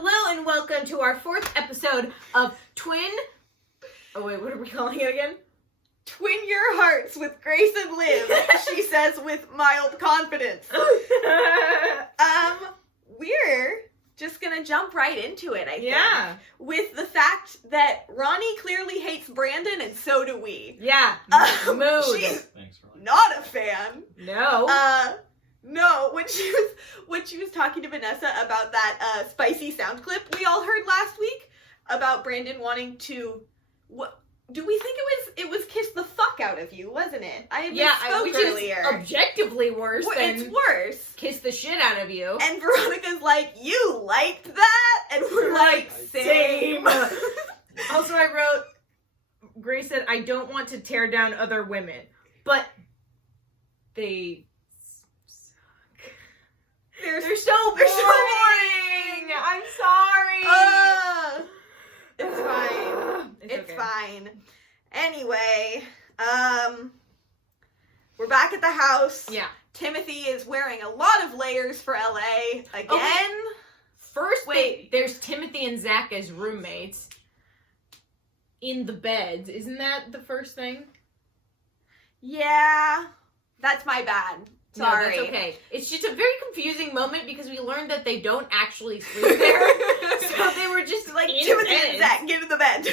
Hello and welcome to our 4th episode of Twin... Oh wait, what are we calling it again? Twin your hearts with Grace and Liv, she says with mild confidence. We're just gonna jump right into it, I think. Yeah. With the fact that Ronnie clearly hates Brandon, and so do we. Yeah. Mood. She's not a fan. No. No, when she was talking to Vanessa about that spicy sound clip we all heard last week about Brandon wanting to, what do we think it was kiss the fuck out of you, wasn't it? I which earlier. Is objectively worse than it's worse. Kiss the shit out of you. And Veronica's like, you liked that? And we're like, same. Also, I wrote, Grace said, I don't want to tear down other women, but they They're so boring. I'm sorry. It's fine. It's okay. fine. Anyway, we're back at the house. Yeah. Timothy is wearing a lot of layers for LA again. Okay. First, there's Timothy and Zach as roommates in the beds. Isn't that the first thing? Yeah. That's my bad. Sorry. No, that's okay. It's just a very confusing moment because we learned that they don't actually sleep there. So they were just like, Timothy and Zach, get in the bed.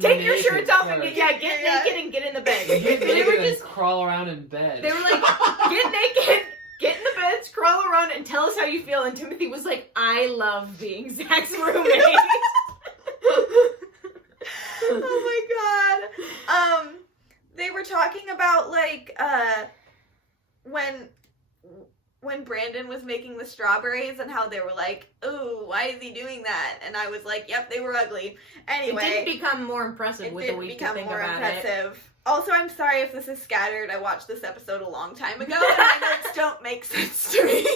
Take your shirts off and get naked and get in the bed. They were just crawl around in bed. They were like, get naked, get in the beds, crawl around, and tell us how you feel. And Timothy was like, I love being Zach's roommate. Oh my god. They were talking about like when Brandon was making the strawberries and how they were like, ooh, why is he doing that? And I was like, yep, they were ugly. Anyway. It didn't become more impressive with the week to think about it. Also, I'm sorry if this is scattered. I watched this episode a long time ago and my notes don't make sense to me.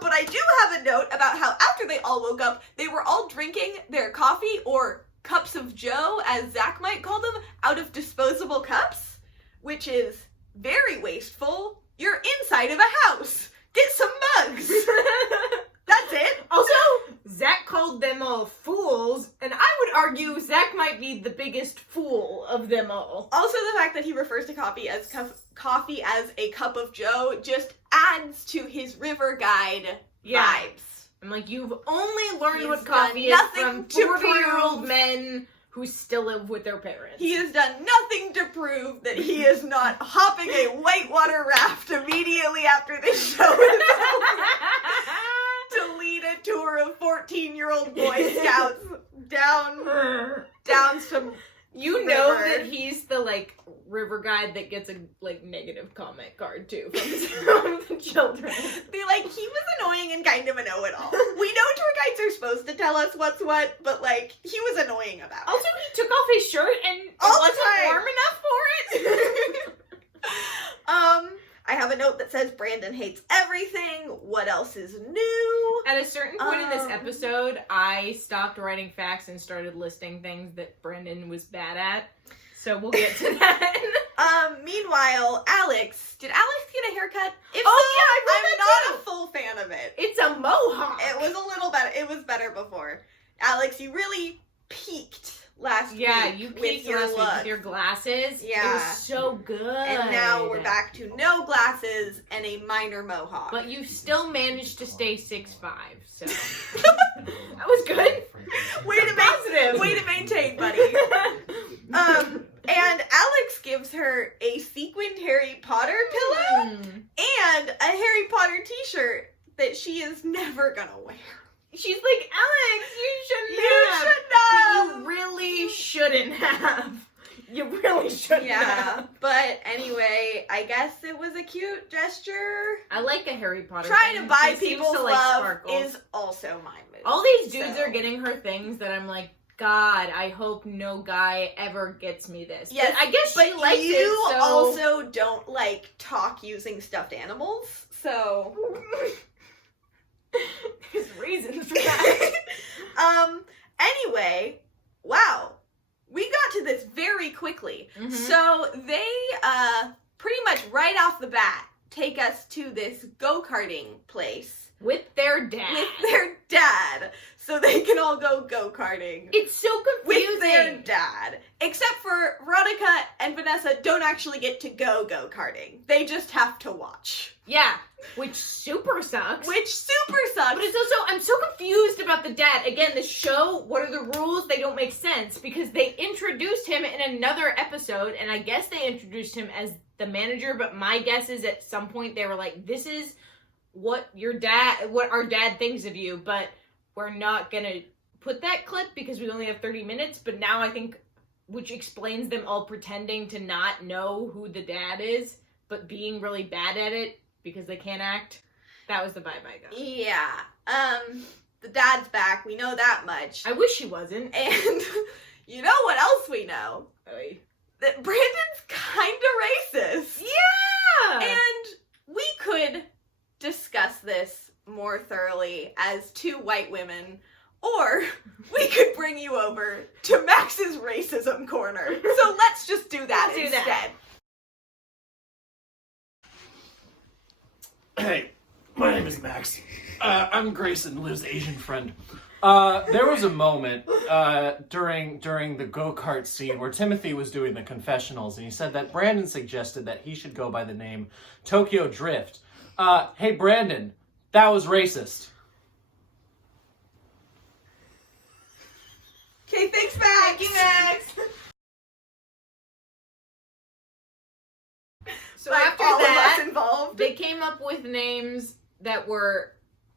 But I do have a note about how after they all woke up, they were all drinking their coffee or cups of joe, as Zach might call them, out of disposable cups, which is very wasteful. You're inside of a house. Get some mugs. That's it. Also, Zach called them all fools, and I would argue Zach might be the biggest fool of them all. Also, the fact that he refers to coffee as a cup of joe just adds to his river guide vibes. I'm like, you've only learned what coffee is from 40-year-old men who still live with their parents. He has done nothing to prove that he is not hopping a whitewater raft immediately after this show is over to lead a tour of 14-year-old Boy Scouts down some You know that he's the, like, river guide that gets a, like, negative comment card, too, from the children. They're like, he was annoying and kind of a know-it-all. We know tour guides are supposed to tell us what's what, but, like, he was annoying about it. Also, he took off his shirt and it wasn't warm enough for it. I have a note that says Brandon hates everything. What else is new? At a certain point in this episode, I stopped writing facts and started listing things that Brandon was bad at. So we'll get to that. Meanwhile, did Alex get a haircut? If I'm not a full fan of it. It's a mohawk. It was a little better. It was better before. Alex, you really peaked last week. Yeah, you peaked last week with your glasses. Yeah. It was so good. And now we're back to no glasses and a minor mohawk. But you still managed to stay 6'5", so that was good. Way to maintain, buddy. And Alex gives her a sequined Harry Potter pillow and a Harry Potter t-shirt that she is never gonna wear. She's like, Alex, you shouldn't have. But you really shouldn't have. You really shouldn't have. But anyway, I guess it was a cute gesture. I like a Harry Potter Trying thing. to buy She people's love is also my move. All these dudes are getting her things that I'm like, God, I hope no guy ever gets me this. Yes, but I guess she likes it, you so... also don't like talk using stuffed animals, so... There's reasons for that. Anyway, wow. We got to this very quickly. Mm-hmm. So they, pretty much right off the bat, take us to this go-karting place With their dad. With their dad. So they can all go go-karting. It's so confusing. With their dad. Except for Veronica and Vanessa don't actually get to go go-karting. They just have to watch. Yeah, which super sucks. Which super sucks. But it's also, I'm so confused about the dad. Again, the show, what are the rules? They don't make sense because they introduced him in another episode, and I guess they introduced him as the manager, but my guess is at some point they were like, this is what our dad thinks of you, but we're not gonna put that clip because we only have 30 minutes, but now I think, which explains them all pretending to not know who the dad is, but being really bad at it because they can't act. That was the vibe I got. Yeah. The dad's back, we know that much. I wish he wasn't. And you know what else we know? Oy. That Brandon's kinda racist. Yeah! And we could discuss this more thoroughly as two white women, or we could bring you over to Max's racism corner. So let's just do that Let's do instead. that. Hey, my name is Max. I'm Grayson, Liv's Asian friend. There was a moment during the go-kart scene where Timothy was doing the confessionals, and he said that Brandon suggested that he should go by the name Tokyo Drift. Hey, Brandon, that was racist. Okay, thanks, Max. Thank you, Max. So Like, after all that, of us involved. they came up with names that were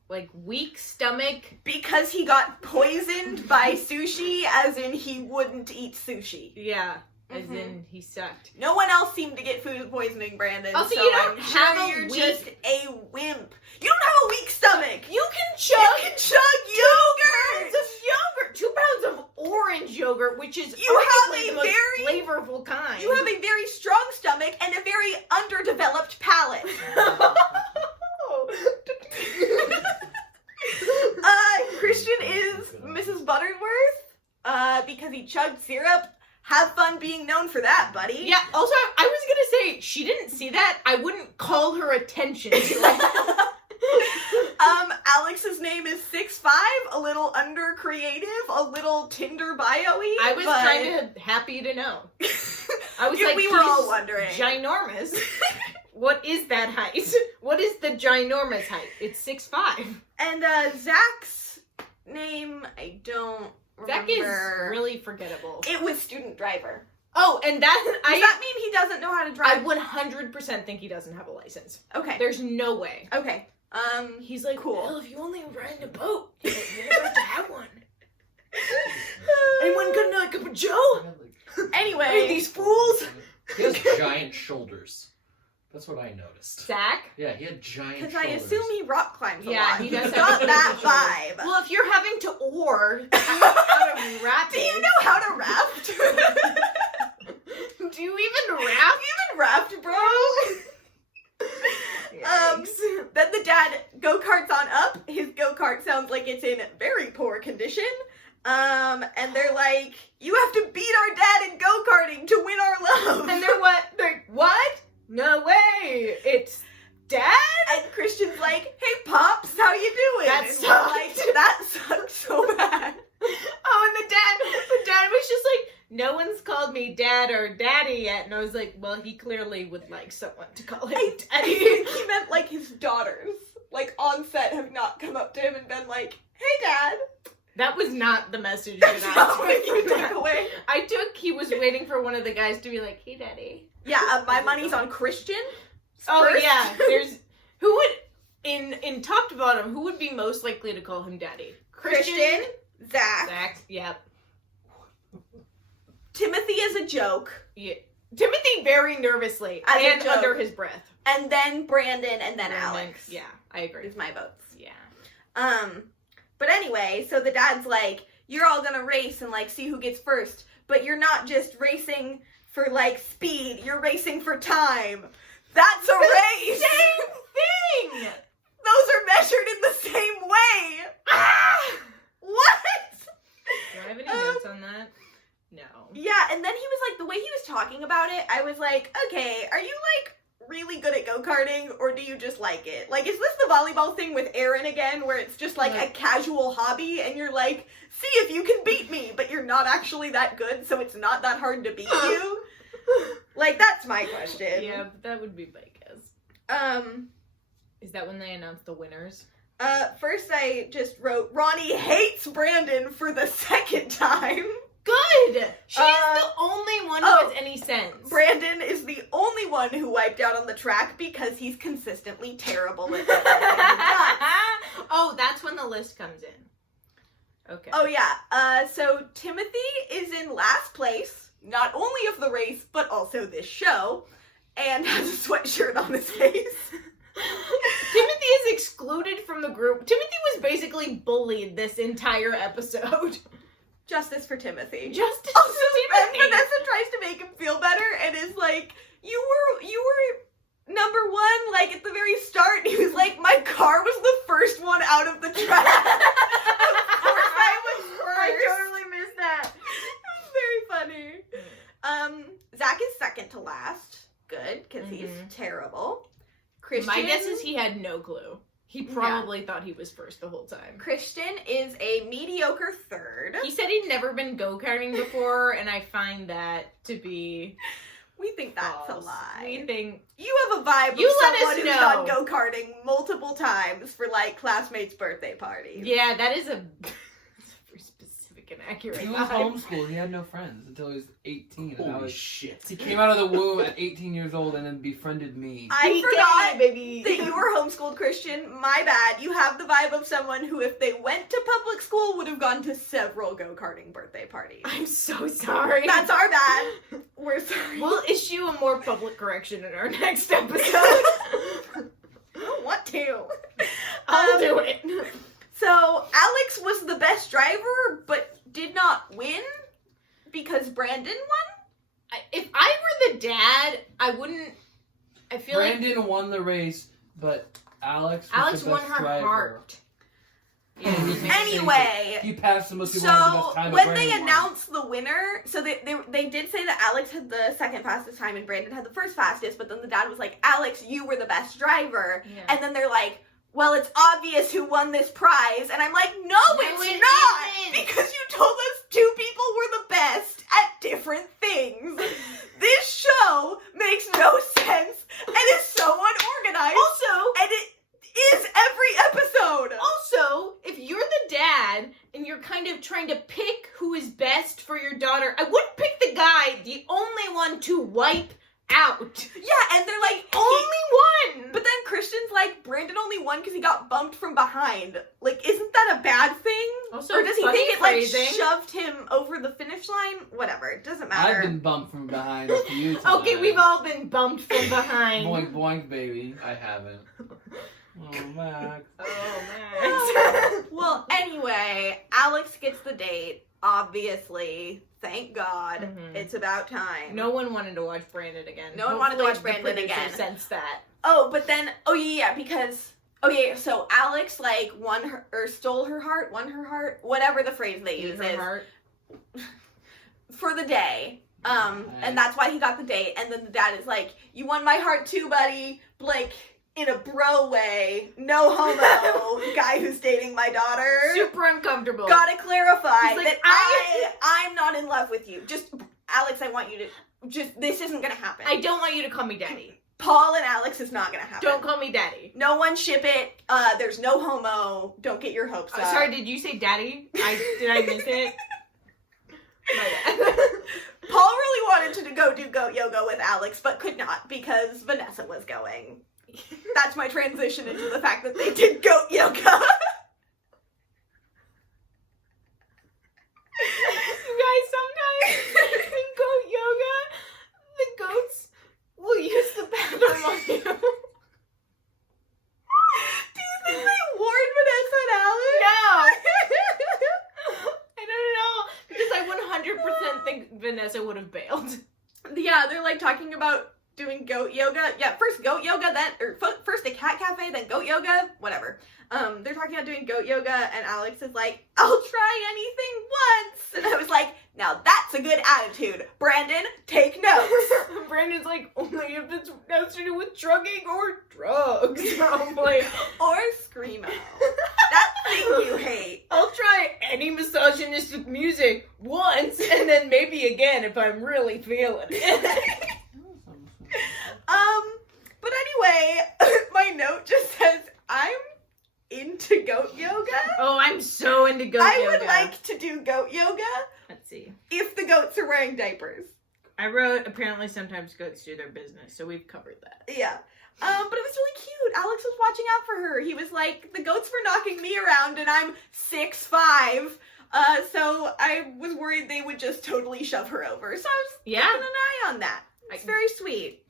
like weak stomach. Because he got poisoned by sushi, as in he wouldn't eat sushi. Yeah, as Mhm. in he sucked. No one else seemed to get food poisoning, Brandon. Also, so you don't I'm have sure a you're weak- just a wimp. You don't have a weak stomach. You can chug. You can chug yogurt. Pounds of yogurt, 2 pounds of orange yogurt, which is You have arguably a the most very- flavorful kind. You have a very strong stomach and a very underdeveloped palate. Christian is Mrs. Butterworth, because he chugged syrup. Have fun being known for that, buddy. Yeah, also, I was gonna say, she didn't see that. I wouldn't call her attention to it. Alex's name is 6'5", a little under-creative, a little Tinder bio-y. I was but... kind of happy to know. I was Yeah, like, we were all he's wondering. ginormous. What is that height? What is the ginormous height? It's 6'5". And Zach's name, I don't remember. Zach is really forgettable. It was student driver. Oh, and that Does that mean he doesn't know how to I drive? would 100% think he doesn't have a license. Okay. There's no way. Okay. He's like, Cool. well, if you only ride a boat, you never have to have one. Anyone got another cup of Joe? Anyway, These fools. He has giant shoulders. That's what I noticed. Zach? Yeah, he had giant because shoulders. I assume he rock climbs a Yeah, lot. he does He's have got that vibe. Well, if you're having to oar out of rapids. Do you know how to raft? Do you even raft? You even raft, bro? Then the dad go-karts on up. His go-kart sounds like it's in very poor condition. And they're like, you have to beat our dad in go-karting to win our love. And they're what? They're what? No way. It's Dad? And Christian's like, hey, Pops, how you doing? That And we're sucked. like, that sucks so bad. Oh, and the dad was just like, no one's called me Dad or Daddy yet. And I was like, well, he clearly would like someone to call him I Daddy. think he meant like his daughters, like on set, have not come up to him and been like, hey, Dad. That was not the message That's that not I what you took. took away. I took, he was waiting for one of the guys to be like, hey, Daddy. Yeah, my money's on Christian. Oh, First. yeah. There's, who would, in top to bottom, who would be most likely to call him Daddy? Christian, Zach. Zach, yep. Timothy is a joke. Yeah. Timothy very nervously As a and joke. under his breath. And then Brandon, and then Brandon, Alex. Yeah, I agree. Is my votes. Yeah. But anyway, so the dad's like, you're all gonna race and like see who gets first, but you're not just racing for like speed, you're racing for time. That's a race! Same thing! Those are measured in the same way! Ah! What? Do I have any notes on that? No. Yeah, and then he was like, the way he was talking about it, I was like, okay, are you like really good at go-karting, or do you just like it? Like, is this the volleyball thing with Aaron again, where it's just like a casual hobby, and you're like, see if you can beat me, but you're not actually that good, so it's not that hard to beat you? Like, that's my question. Yeah, but that would be my guess. Is that when they announce the winners? First I just wrote, Ronnie hates Brandon for the second time. Good! She's the only one who has any sense. Brandon is the only one who wiped out on the track because he's consistently terrible at everything. Oh, that's when the list comes in. Okay. Oh, yeah. So Timothy is in last place, not only of the race, but also this show, and has a sweatshirt on his face. Timothy is excluded from the group. Timothy was basically bullied this entire episode. Justice for Timothy. Justice Also, for Timothy. Vanessa tries to make him feel better and is like, you were number one, like, at the very start. And he was like, my car was the first one out of the track. Of course I was first. I totally missed that. It was very funny. Zach is second to last. Good, because he's terrible. Christian. My guess is he had no clue. He probably thought he was first the whole time. Christian is a mediocre third. He said he'd never been go-karting before, and I find that to be We think that's false. a lie. We think... You have a vibe You of let someone us who's know. done go-karting multiple times for, like, classmates' birthday parties. Yeah, that is a very specific and accurate He was vibe. homeschooled. He had no friends until he was 18. And I Holy was, shit. he came out of the womb at 18 years old and then befriended me. I PK, forgot baby. that you were homeschooled, Christian. My bad. You have the vibe of someone who, if they went to public school, would have gone to several go-karting birthday parties. I'm so sorry. That's our bad. We're sorry. We'll issue a more public correction in our next episode. I don't want to. I'll do it. So, Alex was the best driver, but did not win because Brandon won? If I were the dad, I wouldn't... I feel Brandon won the race, but Alex was the won best her driver. heart. Yeah, he can't say Anyway, that. He passed the most people who had the so best time. but when they Brandon won. announced the winner, so they did say that Alex had the second fastest time and Brandon had the first fastest, but then the dad was like, Alex, you were the best driver. Yeah. And then they're like, well, it's obvious who won this prize. And I'm like, no, it's it not! isn't. Because you told us two people were the best at different things. This show makes no sense and is so unorganized. Also, And it is every episode. Also, if you're the dad and you're kind of trying to pick who is best for your daughter, I wouldn't pick the guy, the only one to wipe out. Yeah, and they're like, Only one! But then Christian's like, Brandon only won because he got bumped from behind. Like, isn't that a bad thing? Also, Or does he funny think it, like, phrasing. shoved him over the finish line? Whatever, it doesn't matter. I've been bumped from behind a few times. Okay, we've all been bumped from behind. Boink, boink, baby. I haven't. Oh, Max. Oh, man. Well, anyway, Alex gets the date, obviously. Thank God. Mhm. It's about time. No one wanted to watch Brandon again. No one wanted to Hopefully watch Brandon the producer again. Sensed that. Oh, but then, because... Okay, so Alex, like, won her, or stole her heart, won her heart, whatever the phrase they use Her is. heart. For the day. And that's why he got the date. And then the dad is like, you won my heart too, buddy. Like, in a bro way. No homo. Guy who's dating my daughter. Super uncomfortable. Gotta clarify He's like, that I'm not in love with you. Just, Alex, I want you to, this isn't gonna happen. I don't want you to call me daddy. Paul and Alex is not gonna happen. Don't call me daddy. No one ship it. There's no homo. Don't get your hopes up. Sorry, did you say daddy? Did I miss it? My bad. Paul really wanted to go do goat yoga with Alex, but could not because Vanessa was going. That's my transition into the fact that they did goat yoga. You guys, sometimes in goat yoga, the goats will use the bathroom on you. Do you think they warned Vanessa and Alex? No. I don't know. Because I 100% think Vanessa would have bailed. Yeah, they're like talking about doing goat yoga. Yeah, first goat yoga, then, or first a cat cafe, then goat yoga, whatever. They're talking about doing goat yoga, and Alex is like, I'll try anything once. And I was like, Now that's a good attitude. Brandon, take notes. Brandon's like, only if it has to do with drugging or drugs. I'm like, Or Screamo. That thing you hate. I'll try any misogynistic music once, and then maybe again if I'm really feeling it. But anyway, my note just says, I'm into goat yoga. Oh, I'm so into goat I yoga. would like to do goat yoga Let's see. if the goats are wearing diapers. I wrote, apparently sometimes goats do their business, so we've covered that. Yeah. But it was really cute. Alex was watching out for her. He was like, the goats were knocking me around and I'm 6'5". So I was worried they would just totally shove her over. So I was keeping an eye on that. It's very sweet.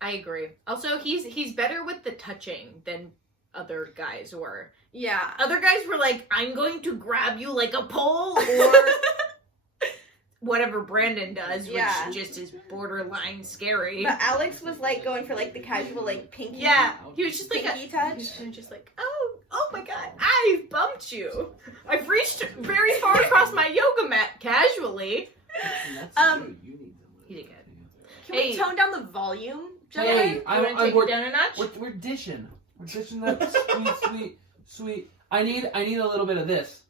I agree. Also, he's better with the touching than other guys were. Yeah. Other guys were like, I'm going to grab you like a pole, or whatever Brandon does, which just is borderline scary. But Alex was like going for like the casual like pinky. Yeah, he was just like pinky touch. He was just like, oh my god, I've bumped you. I've reached very far across my yoga mat casually. He did good. Can we tone down the volume, gentlemen? Hey, You want to take it down a notch? We're dishing. We're dishing that sweet. I need a little bit of this.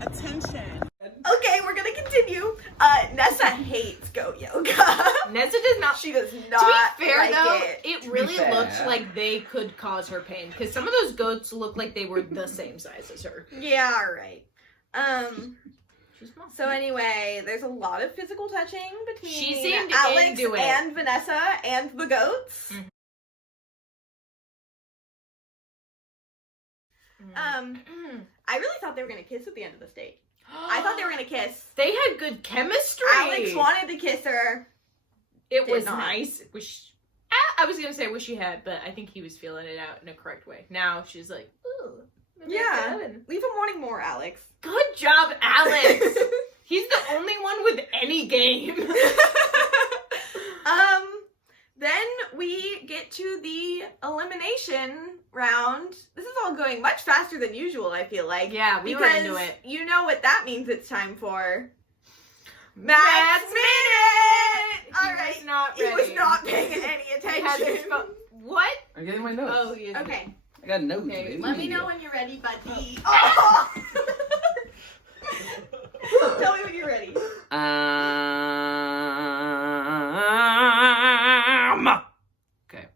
Attention. Okay, we're gonna continue. Nessa hates goat yoga. Nessa does not. She does To not. be fair, like though, it. it really fair. looks like they could cause her pain, because some of those goats look like they were the same size as her. Yeah, alright. She's small. So anyway, there's a lot of physical touching between She seemed Alex into it. and Vanessa and the goats. I really thought they were gonna kiss at the end of this date. I thought they were gonna kiss. They had good chemistry. Alex wanted to kiss her. It did was not. nice. I was gonna say wish he had, but I think he was feeling it out in a correct way. Now she's like, ooh. maybe I Yeah. could. Leave him wanting more, Alex. Good job, Alex. He's the only one with any game. Then we get to the elimination round. This is all going much faster than usual, I feel like. Yeah, we were because into it. you know what that means it's time for. Matt's Minute! He Alright. was not He ready. was not paying any He had his attention. phone. What? I'm getting my notes. Oh, he is. Okay, I got notes. Okay, baby. let me know when you're ready, buddy. Oh. Tell me when you're ready. Okay.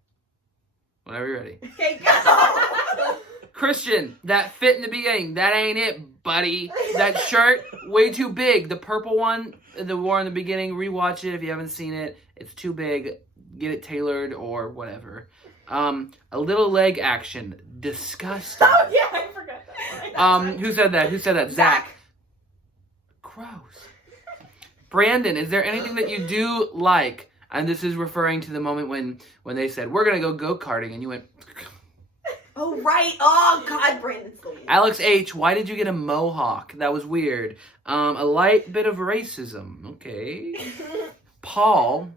Whenever you're ready. Okay, go! Christian, that fit in the beginning, that ain't it, buddy. That shirt, way too big. The purple one, the war in the beginning, rewatch it if you haven't seen it. It's too big. Get it tailored or whatever. A little leg action. Disgusting. Oh, yeah, I forgot that one. Who said that? Who said that? Zach. Gross. Brandon, is there anything that you do like? And this is referring to the moment when they said, we're going to go-karting, and you went... Oh, right. Oh, God, Brandon's the lead. Alex H., why did you get a mohawk? That was weird. A light bit of racism. Okay. Paul.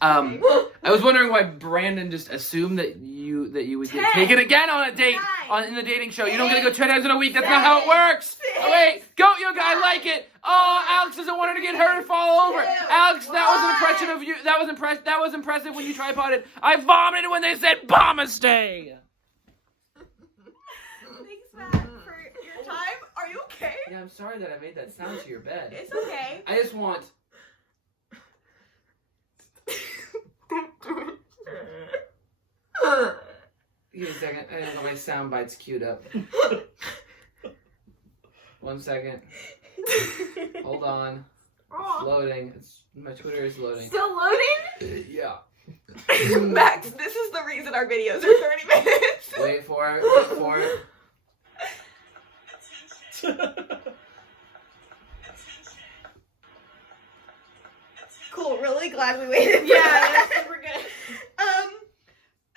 I was wondering why Brandon just assumed that you would get 10, taken again on a date 9, in the dating show. You don't get to 8, go 10 times in a week. That's not how it 7, works. 6, Oh wait, goat yoga, I like it. Oh, Alex doesn't want her to get hurt and fall over. 2, Alex, that was an 1. impression of you. That was impressive when you tripoded. I vomited when they said Bomba Stay. Thanks, Matt, for your time. Are you okay? Yeah, I'm sorry that I made that sound to your bed. It's okay. I just want. Give me a second. I don't got my sound bites queued up. 1 second. Hold on. It's loading. My Twitter is loading. Still loading? Yeah. Max, this is the reason our videos are 30 minutes. Wait for it. Wait for it. Cool, really glad we waited. Yeah, that. that's super good.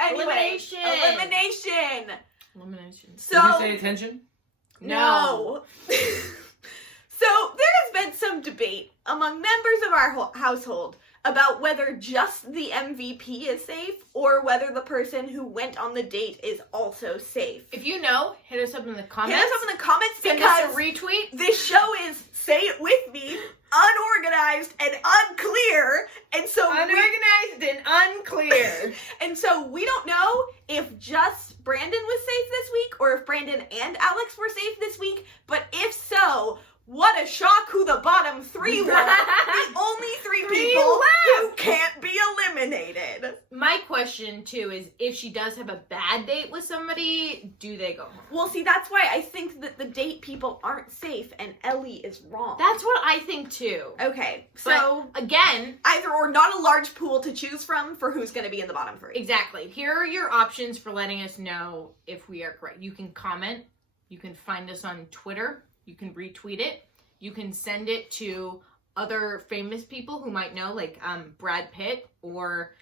Anyway, Elimination. Elimination. Elimination. Did you say attention? No. So there has been some debate among members of our household about whether just the MVP is safe or whether the person who went on the date is also safe. If you know, hit us up in the comments. Hit us up in the comments Send because us a retweet. this show is, say it with me, unorganized and unclear, and so Unorganized and unclear. and so we don't know if just Brandon was safe this week or if Brandon and Alex were safe this week, but if so, what a shock who the bottom three were. The only three people who can't be eliminated. My question, too, is if she does have a bad date with somebody, do they go home? Well, see, that's why I think that the date people aren't safe and Ellie is wrong. That's what I think, too. Okay, so But, again, either or, not a large pool to choose from for who's going to be in the bottom three. exactly. Here are your options for letting us know if we are correct. You can comment. You can find us on Twitter. You can retweet it. You can send it to other famous people who might know, like Brad Pitt or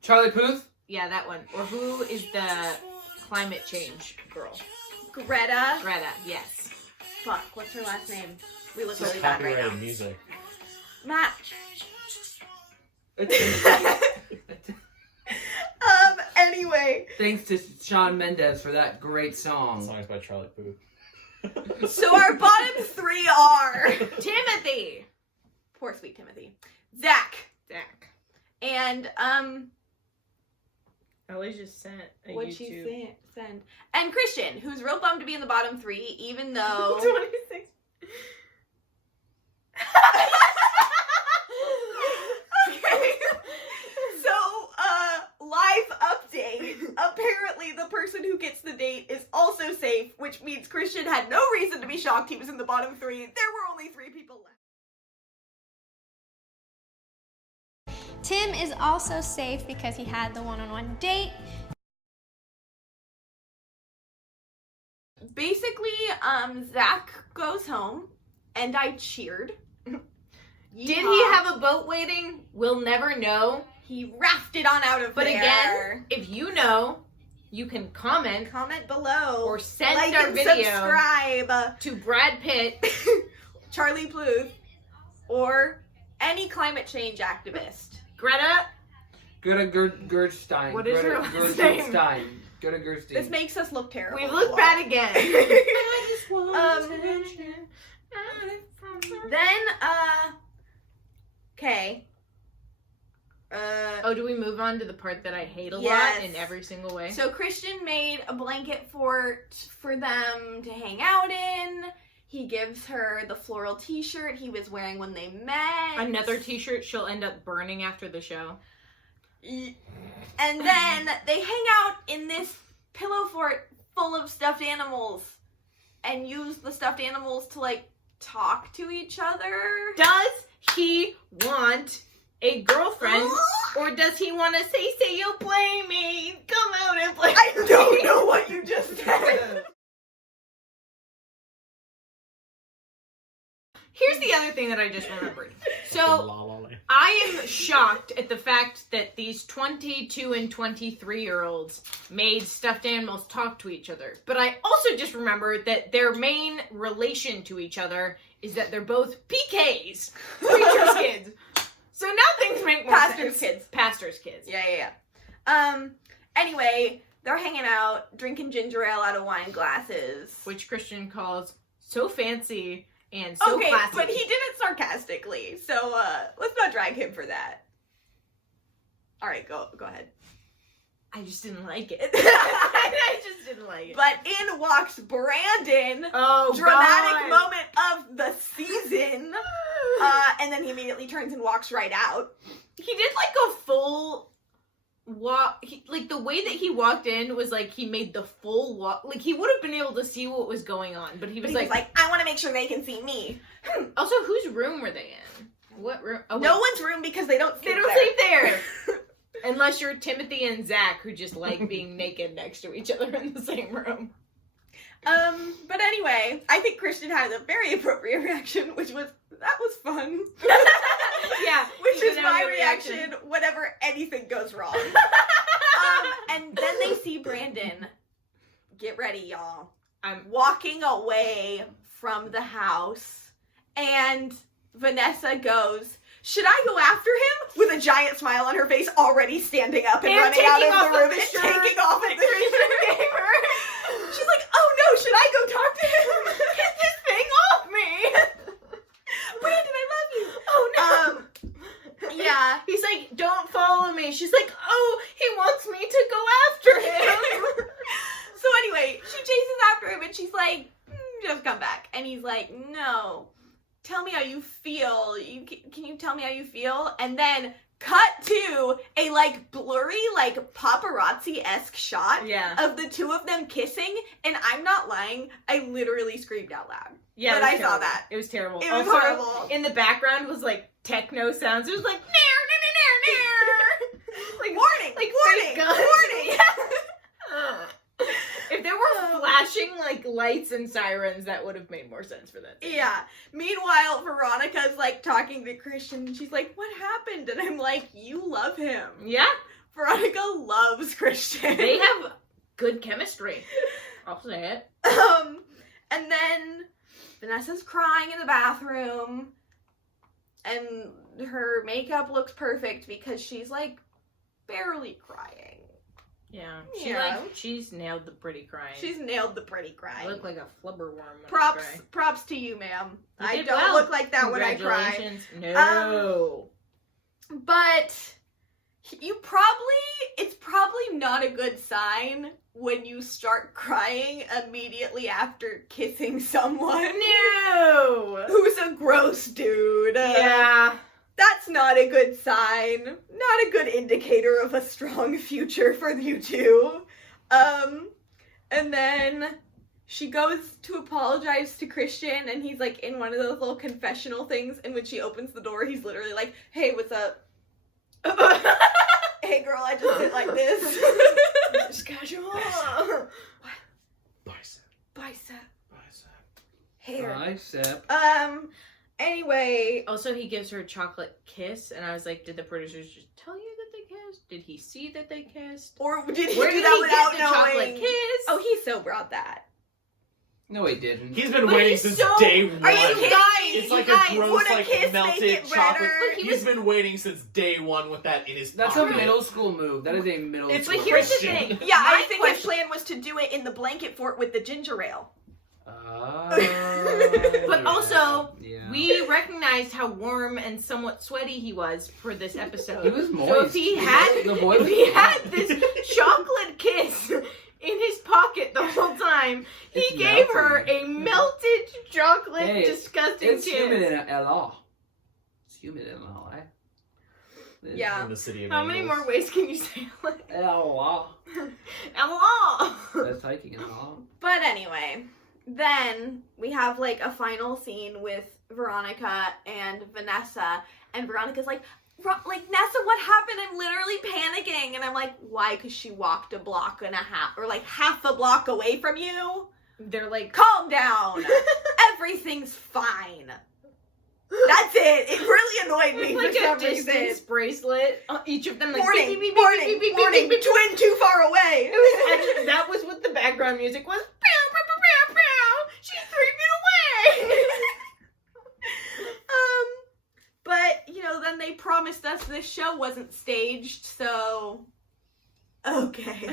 Charlie Puth? yeah, that one. Or who is the climate change girl? Greta. Greta, yes. Fuck, what's her last name? We look This is really bad right copyrighted now. music. Matt. Anyway, Thanks to Shawn Mendes for that great The song. song's by Charlie Puth. so our bottom three are Timothy! poor sweet Timothy, Zach, Zach. and Ellie just sent a what'd she YouTube. send? And Christian, who's real bummed to be in the bottom three, even though 26. Okay. So, live update. Apparently, the person who gets the date is also safe, which means Christian had no reason to be shocked he was in the bottom three. There were only 3 people left. Tim is also safe because he had the one-on-one date. Basically, Zach goes home, and I cheered. Did he have a boat waiting? We'll never know. He rafted on out of But there. again, if you know, you can comment Comment below. or send like our and video subscribe. to Brad Pitt. Charlie Bluth, or any climate change activist. Greta, Go to Gerstein. What is Greta her last name? Gerstein. Go to Gerstein. This makes us look terrible. we look bad again. Then, okay. Oh, do we move on to the part that I hate a Yes. lot in every single way? So Christian made a blanket fort for them to hang out in. He gives her the floral t-shirt he was wearing when they met. Another t-shirt she'll end up burning after the show. And then they hang out in this pillow fort full of stuffed animals and use the stuffed animals to, like, talk to each other. Does he want a girlfriend, or does he want to say you'll play me? Come out and play I me. don't know what you just said. Here's the other thing that I just remembered. So, La La Land. I am shocked at the fact that these 22 and 23-year-olds made stuffed animals talk to each other. But I also just remembered that their main relation to each other is that they're both PKs, preacher's kids. So now things make more Pastor's sense. kids. Pastor's kids. Yeah. Anyway, they're hanging out, drinking ginger ale out of wine glasses. Which Christian calls so fancy and so Okay, classy. but he did it sarcastically, so let's not drag him for that. All right, go ahead. I just didn't like it. I just didn't like it. But in walks Brandon. Oh, Dramatic God. moment of the season. And then he immediately turns and walks right out. He did like a full walk. Like the way that he walked in was like he made the full walk. Like he would have been able to see what was going on, but he was But he like, I want to make sure they can see me. Also, whose room were they in? What room? Oh, No wait. one's room because they don't sleep They don't there. sleep there. Unless you're Timothy and Zach, who just like being naked next to each other in the same room. But anyway, I think Christian had a very appropriate reaction, which was, that was fun. Yeah, Which he is did have my a reaction whenever anything goes wrong. And then they see Brandon, get ready, y'all, I'm walking away from the house, and Vanessa goes, should I go after him? With a giant smile on her face, already standing up and running out of the room and taking off the shirt. She's like, oh no, should I go talk to him? Get this thing off me! Brandon, I love you. Oh no. Yeah. He's like, don't follow me. She's like, oh, he wants me to go after him. So anyway, she chases after him and she's like, just come back. And he's like, no, tell me how you feel. Can you tell me how you feel? And then cut to a like blurry, like paparazzi-esque shot of the two of them kissing. And I'm not lying, I literally screamed out loud. Yeah, but I saw that. It was terrible. It was also, horrible. In the background was like techno sounds. It was like nair, nair, nair, nair. Like warning, like warning, fake guns. warning. If there were flashing like lights and sirens, that would have made more sense for that. Yeah. Meanwhile, Veronica's like talking to Christian and she's like, what happened? And I'm like, you love him. Yeah. Veronica loves Christian. They have good chemistry. I'll say it. And then Vanessa's crying in the bathroom and her makeup looks perfect because she's like barely crying. Yeah. She's nailed the pretty crying. She's nailed the pretty crying. I look like a flubber worm when I cry. Props to you, ma'am. You I did don't well. look like that when I cry. Congratulations. No. But it's probably not a good sign when you start crying immediately after kissing someone. No! Who's a gross dude. Yeah. That's not a good sign. Not a good indicator of a strong future for you two. And then she goes to apologize to Christian and he's like in one of those little confessional things, and when she opens the door, he's literally like, hey, what's up? Hey girl, I just sit like this. Just casual. Bicep. Hair. Bicep. Anyway. Also, he gives her a chocolate kiss, and I was like, did the producers just tell you that they kissed? Did he see that they kissed? Or did he Where do did that he without get the knowing? chocolate kiss? Oh, he so brought that. No, he didn't. He's been But waiting he's since so- day one. Are you kidding me? It's You like guys, a gross, would a like kiss make melted it chocolate. redder? But he He's been waiting since day one with that in his That's pocket. a middle school move. That is a middle It's school But here's the Christian. thing. Yeah, I My think his question- plan was to do it in the blanket fort with the ginger ale. But also, yeah. we recognized how warm and somewhat sweaty he was for this episode. He was moist. So if he had, The boy if was he had moist. this chocolate kiss in his pocket the whole time, he It's gave melting. her a melted chocolate, Hey, disgusting It's kiss. humid in LA. It's humid in LA. Yeah. In the city of How many angels. more ways can you say LA. LA? That's hiking in LA. But anyway, then we have like a final scene with Veronica and Vanessa, and Veronica's like, Nessa, what happened? I'm literally panicking. And I'm like, why? Because she walked a block and a half, or like half a block away from you? They're like, Calm down. Everything's fine. That's it. It really annoyed me like for a some distance reason. bracelet. Each of them like, Warning, beep, beep, beep, warning, beep, beep, beep, warning, beep, beep, beep. twin too far away. And that was what the background music was. Pew, pew, pew, pew, pew. She's 3 feet away. But, you know, then they promised us this show wasn't staged, so... Okay.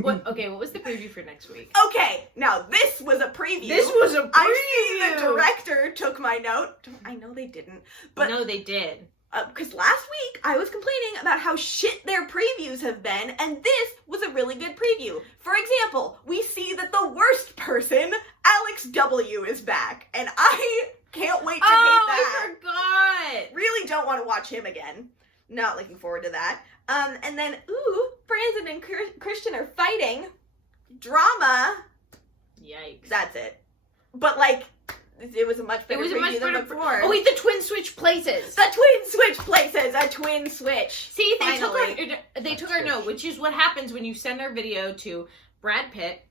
What was the preview for next week? Okay, now this was a preview. This was a preview. I see the director took my note. I know they didn't. But no, they did. because last week I was complaining about how shit their previews have been, and this was a really good preview. For example, we see that the worst person, Alex W, is back, and I can't wait to hate that. I forgot. Really don't want to watch him again. Not looking forward to that. And then, Brandon and Christian are fighting. Drama. Yikes. That's it. But, like, it was a much better preview than before. Oh wait, the twin switch places. The twin switch places. A twin switch. See, Finally. they took our note, which is what happens when you send our video to Brad Pitt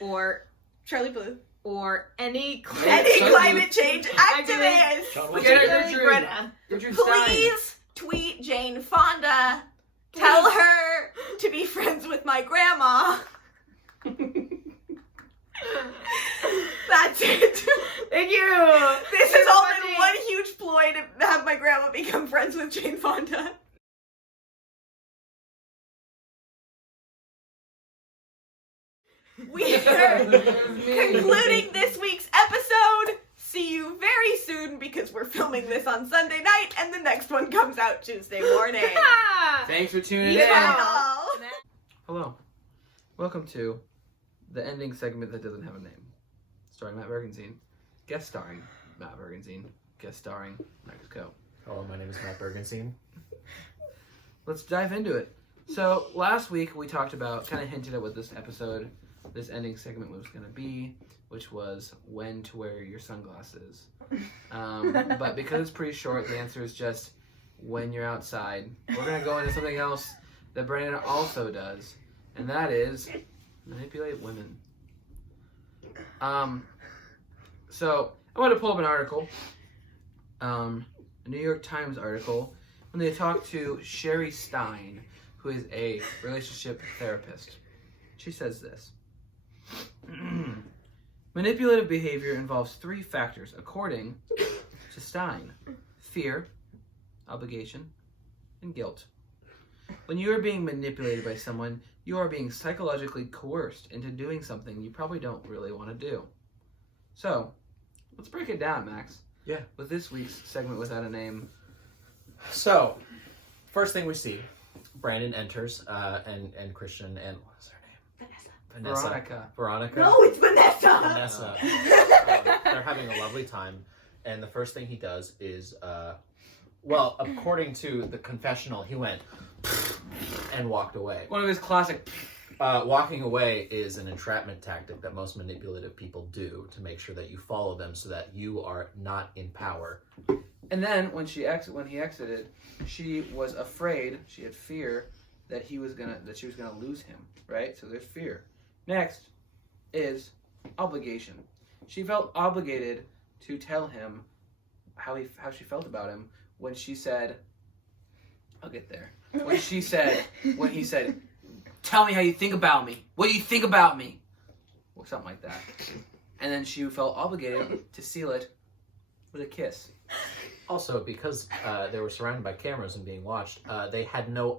or Charlie Blue. or any Climate change activist. John Look Wick. at her, Particularly Greta. Richard Stein. Please tweet Jane Fonda. Tell her to be friends with my grandma. That's it. Thank you. This has all been one huge ploy to have my grandma become friends with Jane Fonda. We are concluding this week's episode. See you very soon because we're filming this on Sunday night and the next one comes out Tuesday morning. Thanks for tuning in. Yeah. Hello. Welcome to the ending segment that doesn't have a name. Starring Matt Bergonzine. Guest starring Matt Bergonzine. Guest starring Max Coe. Hello, my name is Matt Bergonzine. Let's dive into it. So, last week we talked about, kind of hinted at what this episode, this ending segment was going to be, which was when to wear your sunglasses. But because it's pretty short, the answer is just when you're outside. We're going to go into something else that Brandon also does, and that is manipulate women. So I wanted to pull up an article, a New York Times article, when they talked to Sherry Stein, who is a relationship therapist. She says this. Manipulative behavior involves 3 factors, according to Stein: fear, obligation, and guilt. When you are being manipulated by someone, you are being psychologically coerced into doing something you probably don't really want to do. So, let's break it down, Max. Yeah. With this week's segment without a name. So, first thing we see, Brandon enters, and Christian and what is her name? Veronica. No, it's Vanessa. Vanessa. They're having a lovely time, and the first thing he does is, well, according to the confessional, he went and walked away. One of his classic. Walking away is an entrapment tactic that most manipulative people do to make sure that you follow them so that you are not in power. And then when he exited, she was afraid, she had fear that she was gonna lose him, right? So there's fear. Next is obligation. She felt obligated to tell him how she felt about him when she said, I'll get there. When he said, tell me how you think about me. What do you think about me? Or something like that. And then she felt obligated to seal it with a kiss. Also, because they were surrounded by cameras and being watched,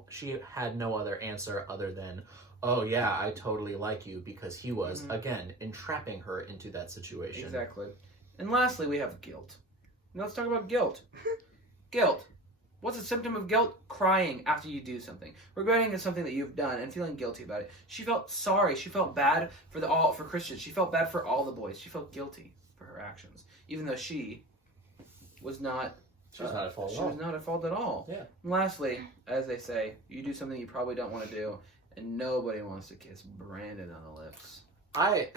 she had no other answer other than, oh yeah, I totally like you, because he was, again, entrapping her into that situation. Exactly. And lastly, we have guilt. Now let's talk about guilt. Guilt. What's a symptom of guilt? Crying after you do something. Regretting something that you've done and feeling guilty about it. She felt sorry. She felt bad for Christians. She felt bad for all the boys. She felt guilty for her actions. Even though she was not... She was not at fault at all. She was not at fault at all. Yeah. And lastly, as they say, you do something you probably don't want to do, and nobody wants to kiss Brandon on the lips. I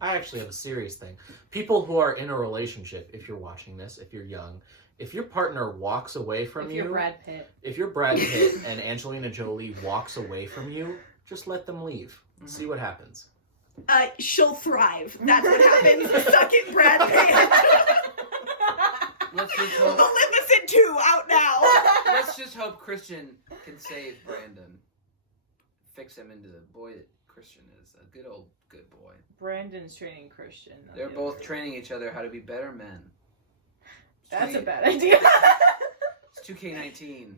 actually have a serious thing. People who are in a relationship, if you're watching this, if you're young, if your partner walks away from you... If you're Brad Pitt and Angelina Jolie walks away from you, just let them leave. See what happens. She'll thrive. That's what happens. Suck it, Brad Pitt. Let's just hope... Maleficent 2 out now. Let's just hope Christian can save Brandon. Fix him into the boy that Christian is. A good boy. Brandon's training Christian. They're both training each other how to be better men. That's a bad idea. It's 2K19.